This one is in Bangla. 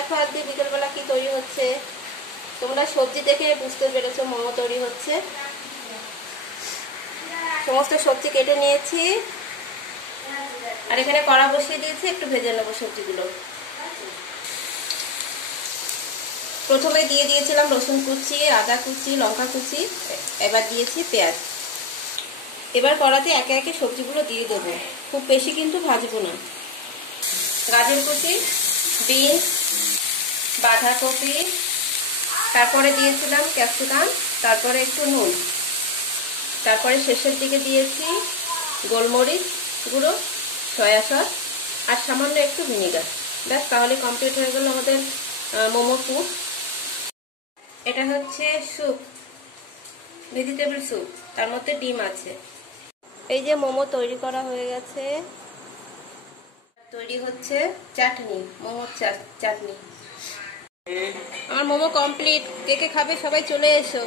দেখো আজকে বিকেলবেলা কি তৈরি হচ্ছে। তোমরা সবজি দেখে বুঝতে পেরেছো মোমো তৈরি হচ্ছে। সমস্ত সবজি কেটে নিয়েছি আর এখানে কড়া বসিয়ে দিয়েছি, একটু ভেজে নেবো সবজিগুলো। প্রথমে দিয়ে দিয়েছিলাম রসুন কুচি, আদা কুচি, লঙ্কা কুচি, এবার দিয়েছি পেঁয়াজ। এবার কড়াতে একে একে সবজিগুলো দিয়ে দেবো, খুব বেশি কিন্তু ভাজবো না। গাজর কুচি, বিনস, বাঁধাকপি, তারপরে দিয়েছিলাম ক্যাপসিকাম, তারপরে একটু নুন, তারপরে শেষের দিকে দিয়েছি গোলমরিচ গুঁড়ো, সয়া সস আর সামান্য একটু ভিনেগার। ব্যাস, তাহলে কমপ্লিট হয়ে গেল আমাদের মোমো স্যুপ। এটা হচ্ছে স্যুপ, ভেজিটেবল স্যুপ, তার মধ্যে ডিম আছে। এই যে মোমো তৈরি করা হয়ে গেছে, তৈরি হচ্ছে চাটনি, মোমোর চাটনি। আমার মোমো কমপ্লিট। কে কে খাবে সবাই চলে এসো।